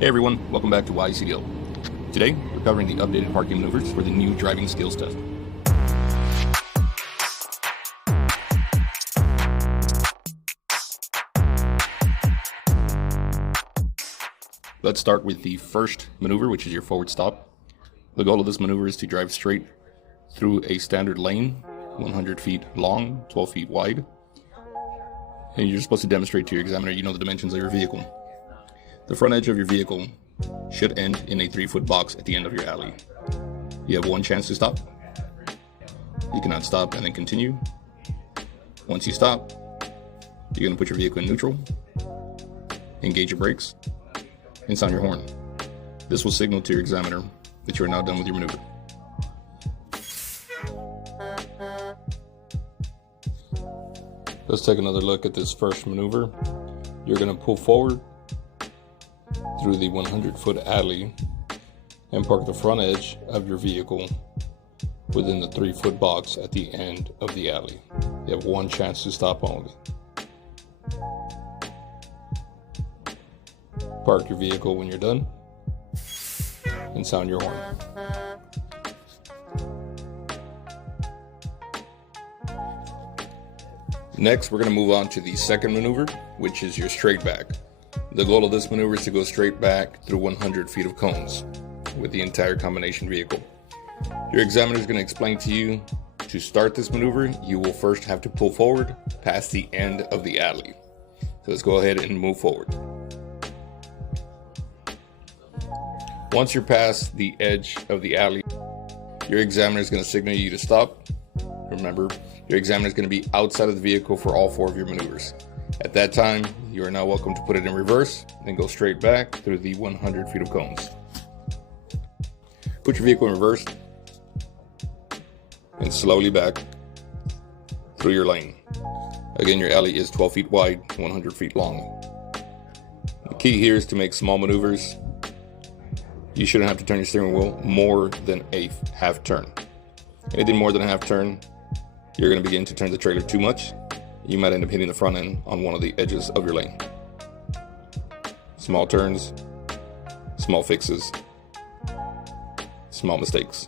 Hey everyone, welcome back to CDL. Today, we're covering the updated parking maneuvers for the new driving skills test. Let's start with the first maneuver, which is your forward stop. The goal of this maneuver is to drive straight through a standard lane, 100 feet long, 12 feet wide. And you're supposed to demonstrate to your examiner you know the dimensions of your vehicle. The front edge of your vehicle should end in a 3-foot box at the end of your alley. You have one chance to stop. You cannot stop and then continue. Once you stop, you're going to put your vehicle in neutral, engage your brakes, and sound your horn. This will signal to your examiner that you are now done with your maneuver. Let's take another look at this first maneuver. You're going to pull forward through the 100-foot alley and park the front edge of your vehicle within the 3-foot box at the end of the alley. You have one chance to stop only. Park your vehicle when you're done and sound your horn. Next, we're going to move on to the second maneuver, which is your straight back. The goal of this maneuver is to go straight back through 100 feet of cones with the entire combination vehicle. Your examiner is going to explain to you, to start this maneuver, you will first have to pull forward past the end of the alley. So let's go ahead and move forward. Once you're past the edge of the alley, your examiner is going to signal you to stop. Remember, your examiner is going to be outside of the vehicle for all 4 of your maneuvers. At that time, you are now welcome to put it in reverse and go straight back through the 100 feet of cones. Put your vehicle in reverse and slowly back through your lane. Again, your alley is 12 feet wide, 100 feet long. The key here is to make small maneuvers. You shouldn't have to turn your steering wheel more than a half turn. Anything more than a half turn, you're going to begin to turn the trailer too much. You might end up hitting the front end on one of the edges of your lane. Small turns, small fixes, small mistakes.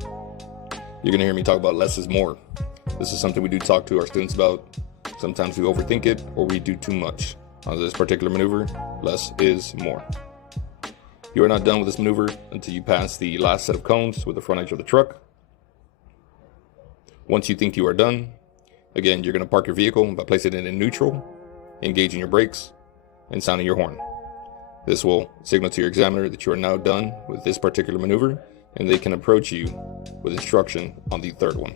You're going to hear me talk about less is more. This is something we do talk to our students about. Sometimes we overthink it or we do too much. On this particular maneuver, less is more. You are not done with this maneuver until you pass the last set of cones with the front edge of the truck. Once you think you are done, again, you're going to park your vehicle by placing it in neutral, engaging your brakes, and sounding your horn. This will signal to your examiner that you are now done with this particular maneuver, and they can approach you with instruction on the third one.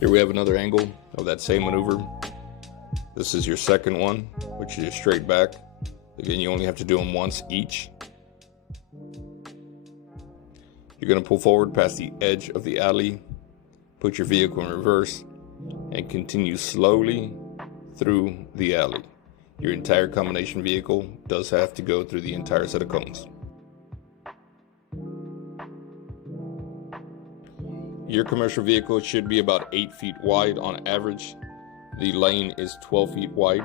Here we have another angle of that same maneuver. This is your second one, which is your straight back. Again, you only have to do them once each. You're going to pull forward past the edge of the alley, put your vehicle in reverse, and continue slowly through the alley. Your entire combination vehicle does have to go through the entire set of cones. Your commercial vehicle should be about 8 feet wide on average. The lane is 12 feet wide,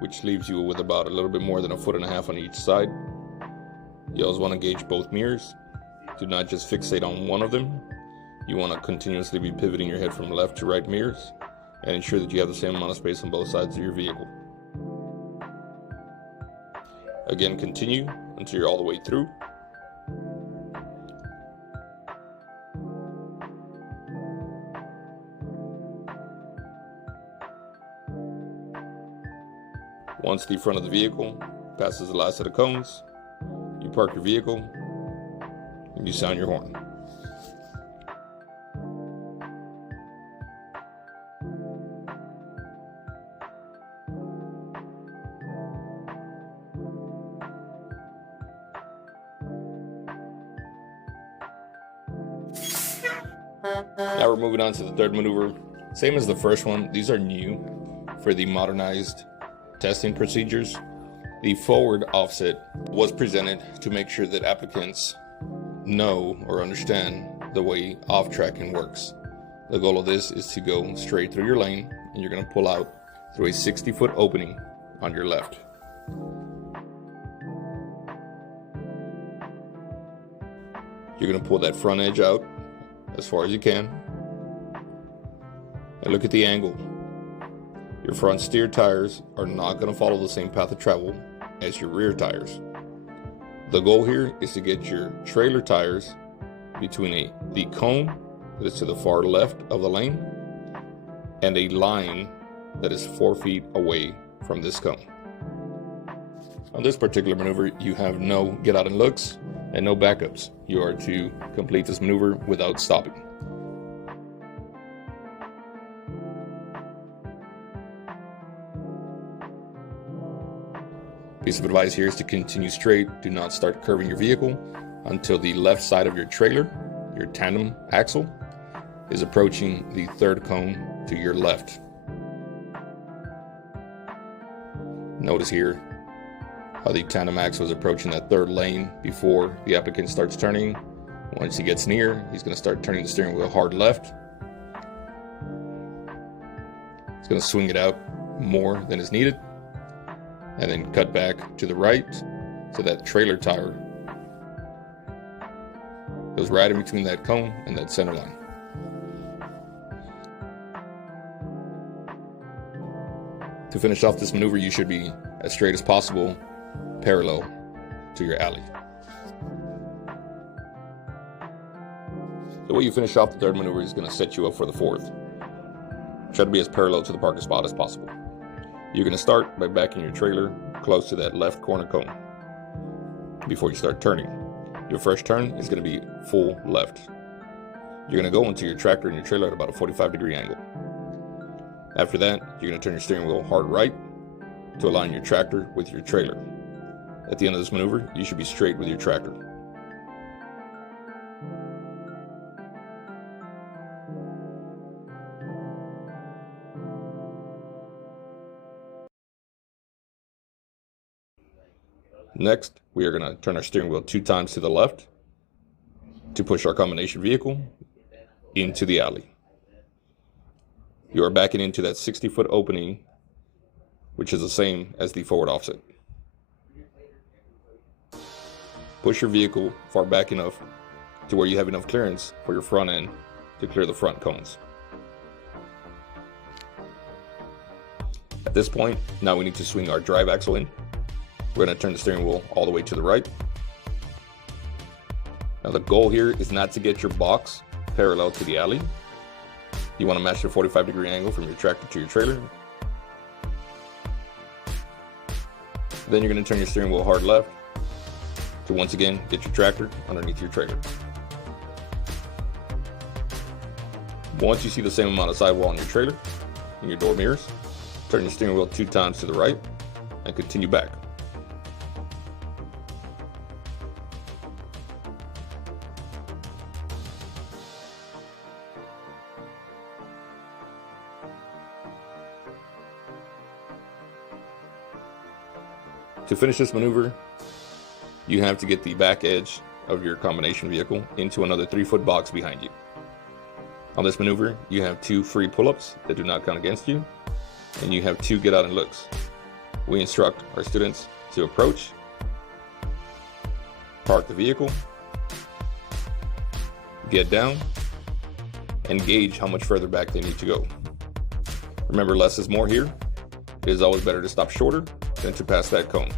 which leaves you with about a little bit more than 1.5 feet on each side. You always want to gauge both mirrors. Do not just fixate on one of them. You want to continuously be pivoting your head from left to right mirrors and ensure that you have the same amount of space on both sides of your vehicle. Again, continue until you're all the way through. Once the front of the vehicle passes the last set of cones, you park your vehicle and you sound your horn. Now we're moving on to the third maneuver. Same as the first one, these are new for the modernized testing procedures. The forward offset was presented to make sure that applicants know or understand the way off-tracking works. The goal of this is to go straight through your lane, and you're going to pull out through a 60-foot opening on your left. You're going to pull that front edge out as far as you can, and look at the angle. Your front steer tires are not going to follow the same path of travel as your rear tires. The goal here is to get your trailer tires between the cone that is to the far left of the lane and a line that is 4 feet away from this cone. On this particular maneuver, you have no get out and looks and no backups. You are to complete this maneuver without stopping. Piece of advice here is to continue straight. Do not start curving your vehicle until the left side of your trailer, your tandem axle, is approaching the third cone to your left. Notice here how the tandem axle is approaching that third lane before the applicant starts turning. Once he gets near, he's going to start turning the steering wheel hard left. He's going to swing it out more than is needed, and then cut back to the right so that trailer tire goes right in between that cone and that center line. To finish off this maneuver, you should be as straight as possible, parallel to your alley. The way you finish off the third maneuver is going to set you up for the fourth. Try to be as parallel to the parking spot as possible. You're going to start by backing your trailer close to that left corner cone before you start turning. Your first turn is going to be full left. You're going to go into your tractor and your trailer at about a 45-degree angle. After that, you're going to turn your steering wheel hard right to align your tractor with your trailer. At the end of this maneuver, you should be straight with your tractor. Next, we are going to turn our steering wheel 2 times to the left to push our combination vehicle into the alley. You are backing into that 60-foot opening, which is the same as the forward offset. Push your vehicle far back enough to where you have enough clearance for your front end to clear the front cones. At this point, now we need to swing our drive axle in. We're going to turn the steering wheel all the way to the right. Now the goal here is not to get your box parallel to the alley. You want to match your 45-degree angle from your tractor to your trailer. Then you're going to turn your steering wheel hard left to once again get your tractor underneath your trailer. Once you see the same amount of sidewall on your trailer and your door mirrors, turn your steering wheel 2 times to the right and continue back. To finish this maneuver, you have to get the back edge of your combination vehicle into another 3-foot box behind you. On this maneuver, you have 2 free pull-ups that do not count against you, and you have 2 get out and looks. We instruct our students to approach, park the vehicle, get down, and gauge how much further back they need to go. Remember, less is more here. It is always better to stop shorter than to pass that cone.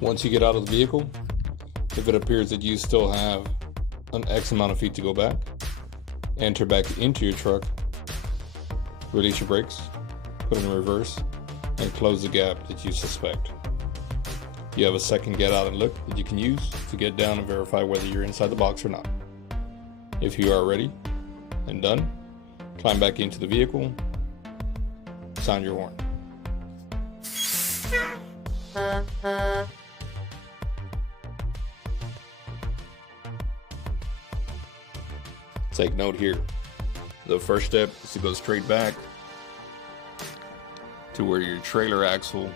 Once you get out of the vehicle, if it appears that you still have an X amount of feet to go back, enter back into your truck, release your brakes, put it in reverse, and close the gap that you suspect. You have a second get out and look that you can use to get down and verify whether you're inside the box or not. If you are ready and done, climb back into the vehicle, sound your horn. Take note here, The first step is to go straight back to where your trailer axle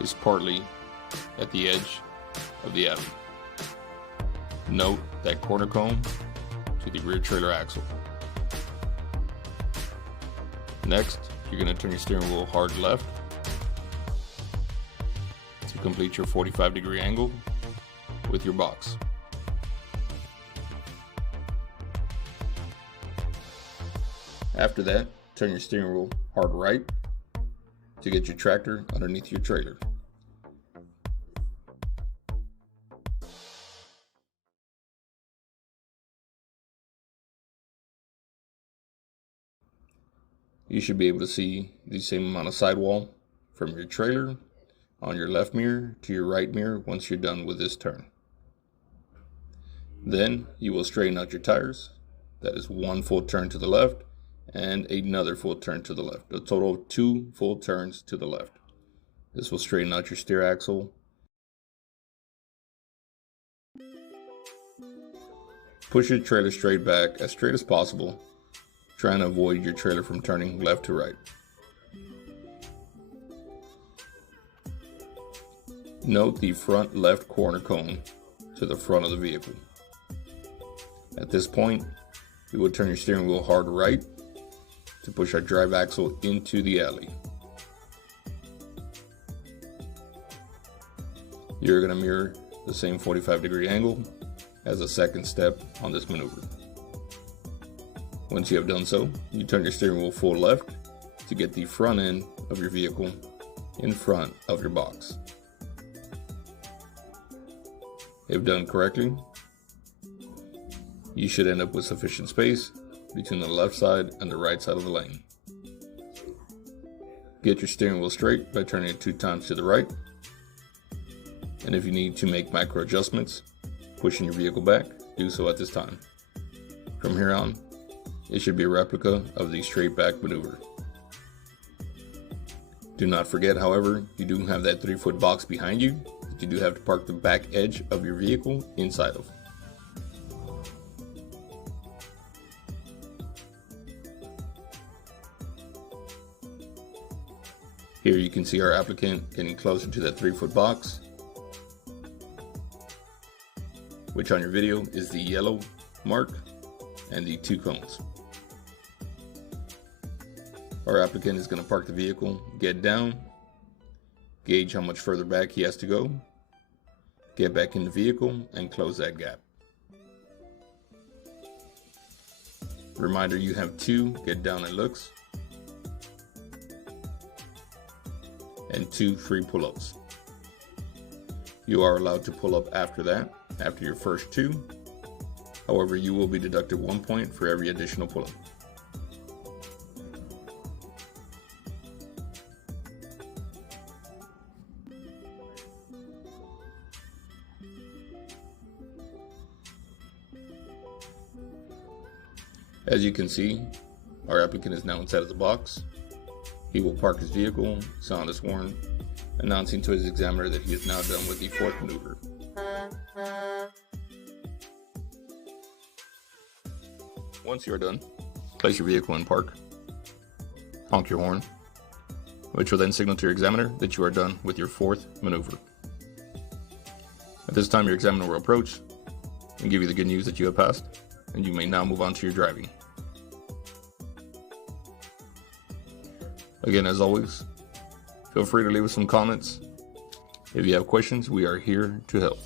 is partly at the edge of the alley. Note that corner cone to the rear trailer axle. Next, you're going to turn your steering wheel hard left to complete your 45-degree angle with your box. After that, turn your steering wheel hard right to get your tractor underneath your trailer. You should be able to see the same amount of sidewall from your trailer on your left mirror to your right mirror once you're done with this turn. Then you will straighten out your tires. That is one full turn to the left and another full turn to the left. A total of 2 full turns to the left. This will straighten out your steer axle. Push your trailer straight back, as straight as possible, trying to avoid your trailer from turning left to right. Note the front left corner cone to the front of the vehicle. At this point, we will turn your steering wheel hard right to push our drive axle into the alley. You're going to mirror the same 45-degree angle as the second step on this maneuver. Once you have done so, you turn your steering wheel full left to get the front end of your vehicle in front of your box. If done correctly, you should end up with sufficient space between the left side and the right side of the lane. Get your steering wheel straight by turning it 2 times to the right. And if you need to make micro adjustments, pushing your vehicle back, do so at this time. From here on, it should be a replica of the straight back maneuver. Do not forget, however, you do have that 3-foot box behind you that you do have to park the back edge of your vehicle inside of. Here you can see our applicant getting closer to that 3-foot box, which on your video is the yellow mark and the 2 cones. Our applicant is going to park the vehicle, get down, gauge how much further back he has to go, get back in the vehicle, and close that gap. Reminder, you have 2 get down and looks and 2 free pull-ups. You are allowed to pull up after that, after your first 2. However, you will be deducted 1 point for every additional pull-up. As you can see, our applicant is now inside of the box. He will park his vehicle, sound his horn, announcing to his examiner that he is now done with the 4th maneuver. Once you are done, place your vehicle in park, honk your horn, which will then signal to your examiner that you are done with your 4th maneuver. At this time, your examiner will approach and give you the good news that you have passed, and you may now move on to your driving. Again, as always, feel free to leave us some comments. If you have questions, we are here to help.